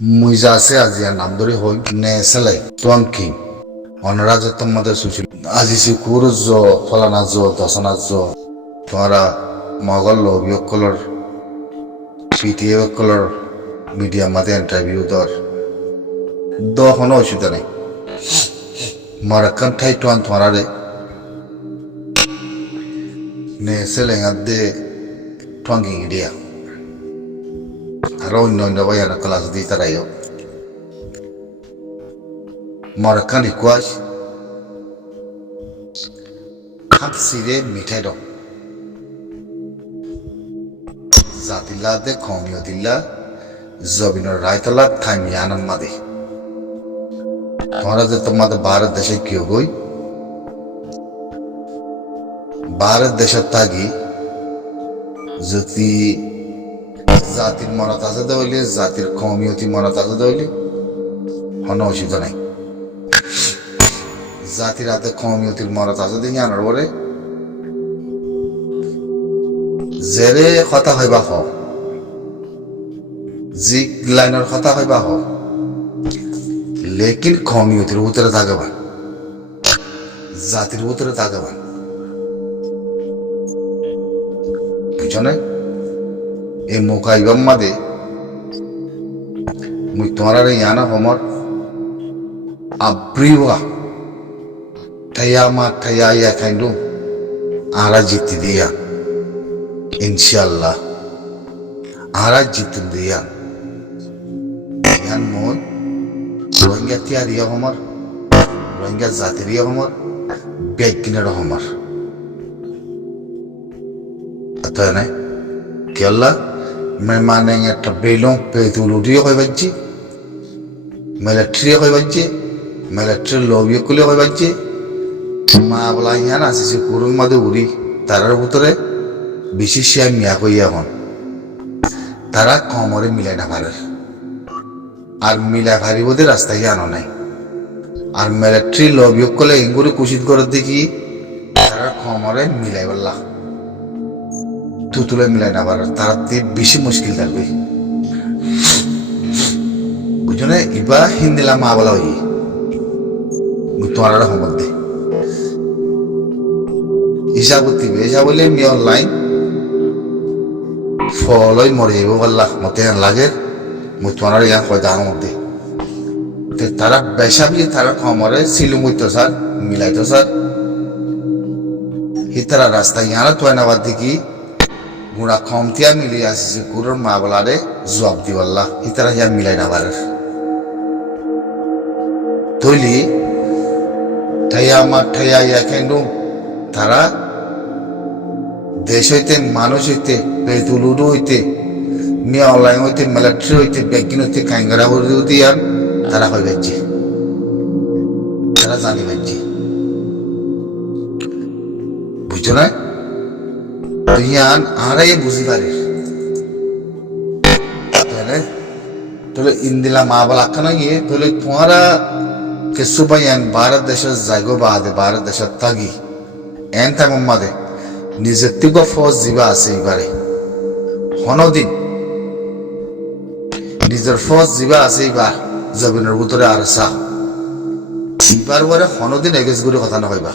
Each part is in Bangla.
মুইজাছে আজিয়া নাম ধরে হই নে সেলাই তোয়াংকি অনরাজে তোমাদের সুশীল আজিসি কুরুজ ফলানাজ দশনাজ তোমরা মগল বিয়কলর পিটিএ কলর মিডিয়া মাঝে ইন্টারভিউ দর কোনো অসুবিধা নেই মারাকান ঠাই টোয়ান তোমরা রে নে সেলেঙ্গা দে টোয়াঙ্কি ইডিয়া আর অন্য অন্য বাইয়ানা ক্লাস দিয়ে তারাইও মারাকান রিকোয়াস খাত সিরে মিঠাই দম জাতিল্লা দে কমিও দিল্লা জবিনের রায়তলা থাইমিয়ানান মাদে তোমরা যে তোমাদের ভারত দেশে কেউ গই ভারত দেশের থাকি যদি জাতির মনত আছে দইলে জাতির কমিয়তি মনত আছে দইলে কোনো অসুবিধা নাই জাতির হাতে কমিয়তির মনত আছে দেখি আনার পরে জেরে কথা হইবা হ জি লাইনের কথা হইবা হ লেকিন কমিয়তির উত্তরে থাকবেন জাতির উত্তরে থাকবেন বুঝনে এই মোকাইবাম মাদে মুই তোমার ইয়ানা হমর আব্রিওয়া ঠাইয়া মা ঠাইয়া ইয়া খাইন্ডু আরা জিতি দিয়া ইনশাল্লাহ আরা জিতুন দিয়া ইয়ান মই রোহিঙ্গা তিয়ারিয়া হমর রোহিঙ্গা জাতিরিয়া হমর বেগিনের হমর আচ্ছা নাই কেলা মেহমানে একটা বেলং পেতুলুটিও হয়ে বাজছে মিলিটারি হয়ে বাজছে মিলিটারি লবিও কুলে হয়ে বাজছে মা বলা ইয়ান আসিছে কুরুং মাদে উড়ি তারার ভিতরে বিশেষ মিয়া কইয়া এখন তারা কমরে মিলাই না পারে আর মিলাই পারিব দে রাস্তায় আনো নাই আর মিলিটারি লবিও কলে ইঙ্গুরে কুশিত করে দেখি তারা কমরে মিলাই বললা তুলে মিলাই না পারে তার বেশি মুশকিল থাকবে বুঝলে ইবা হিন্দিলা মা বলা হই তোমার সম্বন্ধে হিসাব দিবে হিসাব বলে মি অনলাইন ফলই মরে যাবো বললা মতে লাগে মুই তোমার ইয়া হয় দাঁড়ার মধ্যে তারা বেসাবি তারা কমরে সিলুমুইতো স্যার মিলাইতো স্যার হিতারা রাস্তা ইয়ারা তো নাবার দেখি গুড়া কমতিয়া মিলি আসিছে কুরোর মা বলারে জবাব দিওয়াল্লাহ ইতারা ইয়া মিলাই না পারে তৈলি ঠাইয়া মা ঠাইয়া ইয়া কেন তারা দেশ হইতে মানুষ হইতে পেতুলুডু হইতে মিয়া অনলাইন হইতে মিলিটারি হইতে বেগিন হইতে কাঙ্গারা হইতে ইয়ার তারা হয়ে যাচ্ছে তারা জানি যাচ্ছে বুঝছো না ইয়ান আরাই বুঝি পারে তাহলে ইন্দিলা মা বলা কেন গিয়ে তাহলে তোমারা কিছু পাইয়ান ভারত দেশের জায়গা বাদে ভারত দেশের থাকি এন থাকুন মাদে নিজের থেকে ফজ দিবা আছে এবারে হনদিন নিজের ফজ দিবা আছে এবার জমিনের ভিতরে আর চাহ এবার পরে হনদিন এগেজ করে কথা না হইবা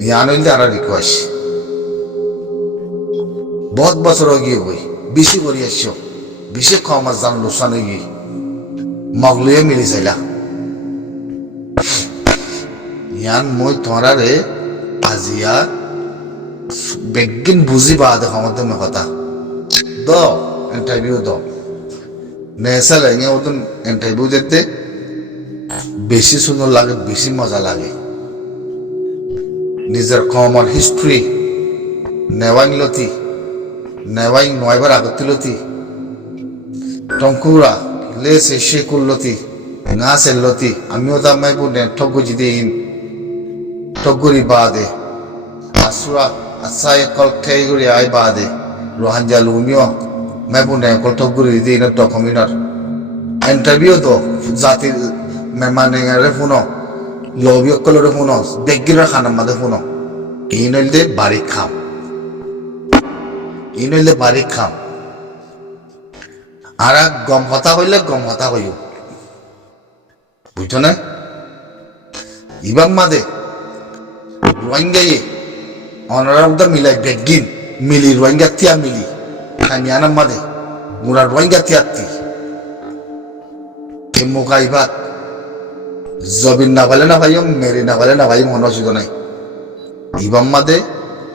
ইয়ান হইলে আর রিকোয়েস্ট বহুত বছর গিয়ে বই বেশি করি আসছো বেশি কম আর জান লোসান গিয়ে মগলুয়ে মিলি চাইলা ইয়ান মই তোমরা রে আজিয়া বেগিন বুঝি বা দেখো আমাদের কথা দ ইন্টারভিউ দ নেশা লাগে ওদের ইন্টারভিউ দিতে বেশি সুন্দর লাগে বেশি মজা লাগে নিজের কমন হিস্ট্রি নেওয়াইলতি নেওয়াই নয়বার আগতিলতি টঙ্কুরা লেসে শেকুল্লতি গাছের লতি আমিও দাম মাইবু নে ঠগুজি দিন ঠগুরি বাদে আসুরা আসায় কল ঠেগুরি আই বাদে রোহানজা লুমিও মাইবু নে কল ঠগুরি দিন ডকুমেন্টার ইন্টারভিউ তো জাতির মেহমানে রে ফুনো লবিও কলরে ফুনো বেগিরা খানা মাদে ফুনো এই নইলে বাড়ি খাম ইনলে বাড়ি খাম আর গম হতা হইলে গম হতা হইও বুঝছো না ইবাম মাদে রোহিঙ্গায়ে অনারামদা মিলাই বেগিন মিলি রোহিঙ্গা তিয়া মিলি খামিয়ানাম মাদে মুরা রোহিঙ্গা তিয়াত্তি এ মোকাইবাত জবিন না ভালে না ভাইম মেরি না ভালে না ভাইম হনসুদ নাই ইবাম মাদে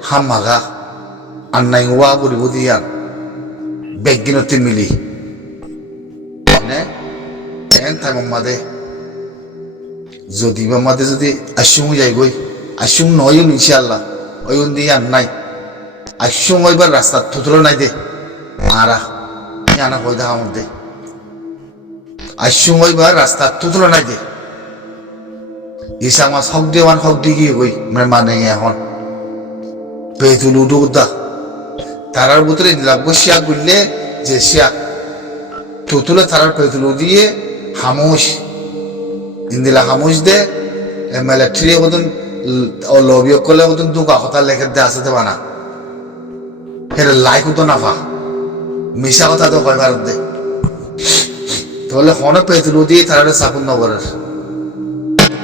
হাম হাগা আন্নাই ওয়া বুড়ি বুদিয়ান বেগিনতি মিলি মানে এন টাইম মাদে যদি ইবাম মাদে যদি আসুম যাই গই আসুম নয়ও ইনশাআল্লাহ ওই দিয়ান নাই আসুম ওইবার রাস্তা থুতলো নাই দে আরা জানা কই দা মধ্যে আসুম ওইবার রাস্তা থুতলো নাই দে ইসামা হক দেওয়ান হক দিগি গই মানে এখন পেতুলু দুদা তারার ভিতরে লাগবো শিয়া গুললে যে শিয়া থুতুলে তারার পেতুলু দিয়ে হামুস ইন্দিলা হামুস দে মিলিটারি ওদন লবিও করলে ওদন দুকা কথা লেখে দে আসতে বানা হেরে লাইক তো নাফা মিশা কথা তো কয় ভারত দে তাহলে হনে পেতুলু দিয়ে তারারে সাপুন নগরের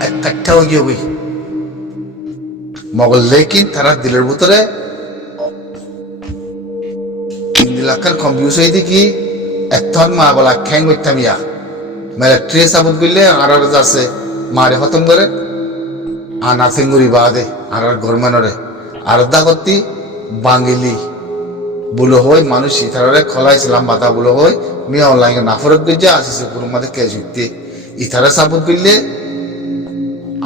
এক কাঠা হয়ে গিয়ে মগল লেকিন তারা দিলের ভিতরে ইন্দিলাকার কম্পিউটার হইতে কি একথন মা বলা খ্যাং করতামিয়া মিলিটারি সাপোর্ট করলে আর আছে মারে খতম করে আনা সিঙ্গুরি বাদে আর গরমানরে আর দা করতি বাঙালি বুলো হয় মানুষ ইতারে খলাইছিলাম বাতা বুলো হয় মিয়া অনলাইনে নাফরত গিয়ে আসিছে পুরো মাঝে কে যুক্তি ইতারে সাপোর্ট করলে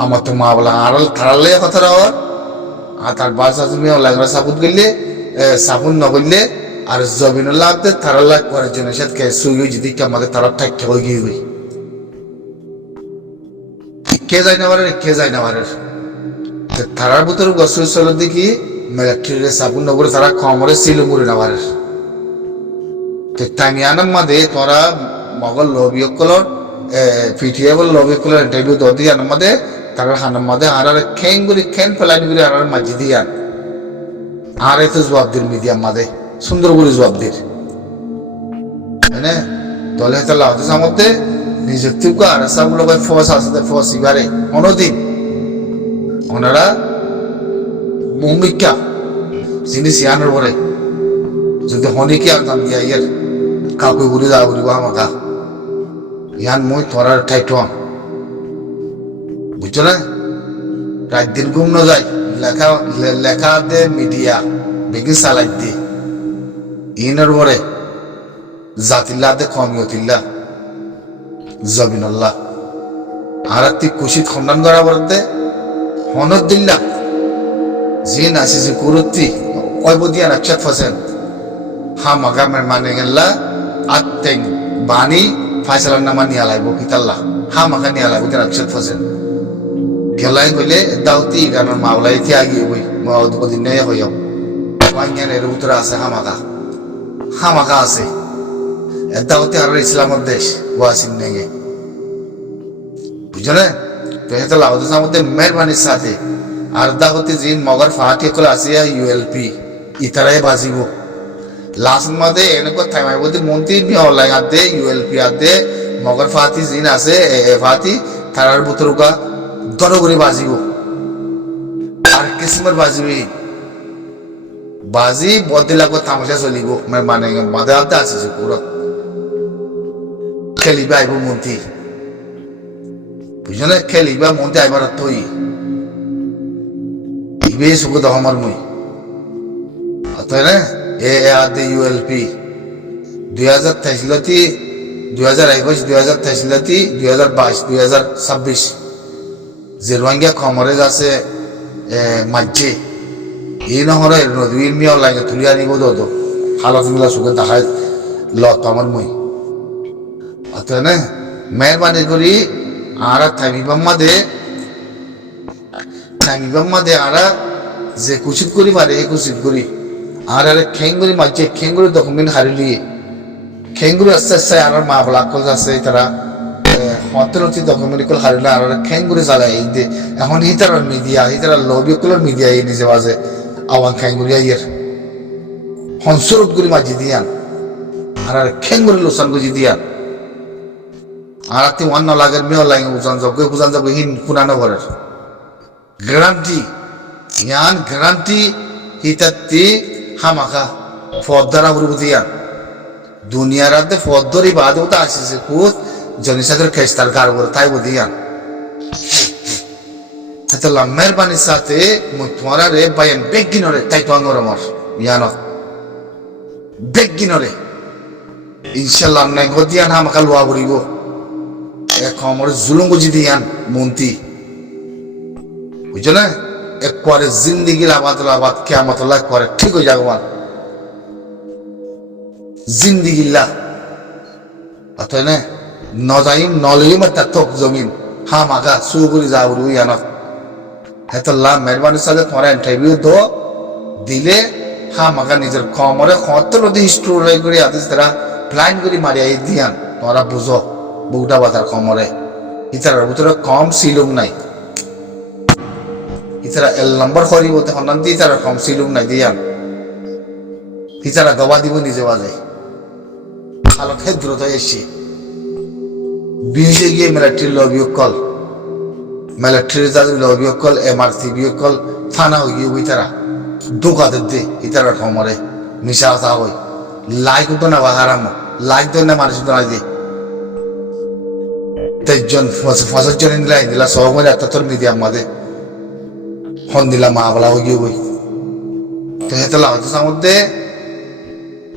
আমার তো মা বলা আড়াল খাড়ালে কথা হওয়ার আর তার বাসা তুমি অনলাইনে সাপোর্ট করলে সাপোর্ট না করলে আর জবিনুল্লাহ আব্দে তারা লাগ করার জন্য সাথে সুইও যদি আমাদের তারা ঠাক্কে হয়ে গিয়ে গই কে যায় না পারে কে যায় না পারে তারার ভিতরে গসর চলো দেখি মিলিটারি সাপোর্ট না করে তারা কমরে ছিল মুড়ি না পারে তামিয়ানার মাঝে তোরা মগল লবিয়কলর পিটিএবল লবিয়কলর ইন্টারভিউ দর দিয়ে আনার মাঝে তারা হানার মাঝে আর খেং গুলি খেন ফেলাই গুলি আর মাঝে দিয়ে আন আর এতো জবাব দিল মিডিয়ার মাঝে সুন্দর করে জবাব দিল হ্যাঁ দলে তাহলে হতে মধ্যে নিজের থেকে আর সবগুলো ফস আসতে ফস ইবারে অনদিন ওনারা ভূমিকা যিনি সিয়ানোর পরে যদি হনিকে আর দাম দিয়া ইয়ার কাউকে ঘুরে যা ঘুরিব আমাকা ইয়ান মই তোরার ঠাইটন বুঝছো না রাত দিন ঘুম না যায় লেখা লেখা দে মিডিয়া বেগি চালাই দে ইনের পরে জাতিল্লা দে কমিয়তিল্লা জবিনুল্লাহ আর তুই কুশিত খন্ডন করা বলতে হনত দিল্লা জিন আসিছে কুরুত্তি কয়ব দিয়া 100% হা মাগামের মানে গেল্লা আত্তেং বাণী ফাইসালার নামা নিয়া লাইব কিতাল্লা হা মাগা নিয়া লাইব 100% গেলাই কইলে দাউতি গানোর মাওলাই থি আগি বই মাওদ বদিন নে হইও ওয়াঙ্গেন এর উত্তর আছে হা মাগা আছে দাউতি আর ইসলামের দেশ ওয়াসিন নেগে বুঝলে তো এটা লাউদের মধ্যে মেহরবানির সাথে আর দাউতি জিন মগর ফাটি কল আসিয়া ইউএলপি ইতারাই বাজিব লাস্ট মাদে এনেকো থাইমাই বদি মন্ত্রী মি অনলাইন আদে ইউএলপি আদে মগর ফাতি জিন আছে এ ফাতি তারার বুতরুকা দরগরি বাজিব আর কিসমর বাজিবি বাজি বদিলাকো তামাশা চলিব মানে মাদে আদে আছে পুরো খেলিবা আইব মন্ত্রী বুঝলে খেলিবা মন্ত্রী আইবার তৈ ইবে সুখ দহমর মুই অতএব না এ আদে ইউএলপি 2023 লতি 2021 2023 লতি 2022 2026 যে রোহিঙ্গা খমরে আছে মাঝে এই নহরে নদীর মিয়া লাগে তুলি আনিব দো হালত মিলা সুখে দেখায় লত আমার মুই অতএব না মেহরবানি করি আর থামিবাম মাদে আর যে কুচিত করি পারে এই কুচিত করি আর খেঙ্গুরি মাঝে খেঙ্গুরি ডকুমেন্ট হারিলি খেঙ্গুরি আস্তে আস্তে আর মা বলা কল আছে তারা হতনতি ডকুমেন্ট কল হারিলে আর খেঙ্গুরি জ্বালাই এই দে এখন হিতার মিডিয়া হিতার লবি কলর মিডিয়া এই নিজে বাজে আওয়ান খেঙ্গুরি আইয়ের হনসরত গুলি মাঝে দিয়ান আর খেঙ্গুরি লোসান গুজি দিয়া আর তি ওয়ান্ন লাগের মেয় লাগে উজান যাব হিন পুরানো ঘরের গ্যারান্টি ইয়ান গ্যারান্টি হিতাত্তি হামাকা ফদ্দারা উড়ব দিয়ান দুনিয়ার আদে ফদ্দরি বাদেও তা আসিছে কুত জনিসাদের খেস্তার গারবর তাই বদিয়ান হাতলা মেহরবানির সাথে মুই তোমারা রে বায়ান বেগিনরে তাই তো আঙ্গর আমার ইয়ানত বেগিনরে ইনশাল্লাহ নাই গদিয়ান হামাকা লুয়া বরিব এক আমার জুলুঙ্গ জিদিয়ান মন্তি বুঝছো না এক করে জিন্দিগি লাবাদ কিয়ামত লাগ করে ঠিক হয়ে যাগমান জিন্দিগিল্লা অতএব না নজাইম নলইম তা তক জমিন হামাকা সুগুরি যাবরু ইয়ানত হেতল্লাহ মেহরবানির সাথে তোমার ইন্টারভিউ দো দিলে হামাকা নিজের কমরে খতর দি স্টোর করে আদিস তারা প্ল্যান করে মারিয়া দিয়ান তোমরা বুঝো বুকটা বাজার কমরে ইতারার ভিতরে কম সিলুম নাই ইতারা এল নম্বর করিব তখন দি ইতারা কম সিলুম নাই দিয়ান ইতারা গবা দিব নিজে বাজে ভালো খেয়ে দ্রুত এসছি বিয়ে গিয়ে মিলিটারি লবি কল মিলিটারি যাদের লবি কল এমআরসি বিয়ে কল থানা হয়ে গিয়ে ইতারা দোকাদের দে ইতারা কমরে মিশা কথা হই লাইক তো না হারাম লাইক তো না মানুষ তো না দিয়ে তেজন ফসল জন নিলাই দিলা সহমরে এত তোর মিডিয়াম মাঝে হন দিলা মা বলা হয়ে গিয়ে বই তো হেতলা হয়তো মধ্যে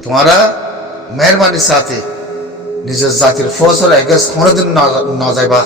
তোমারা মেহরবানির সাথে নিজের জাতির ফসল একে কোনোদিন না যাইবা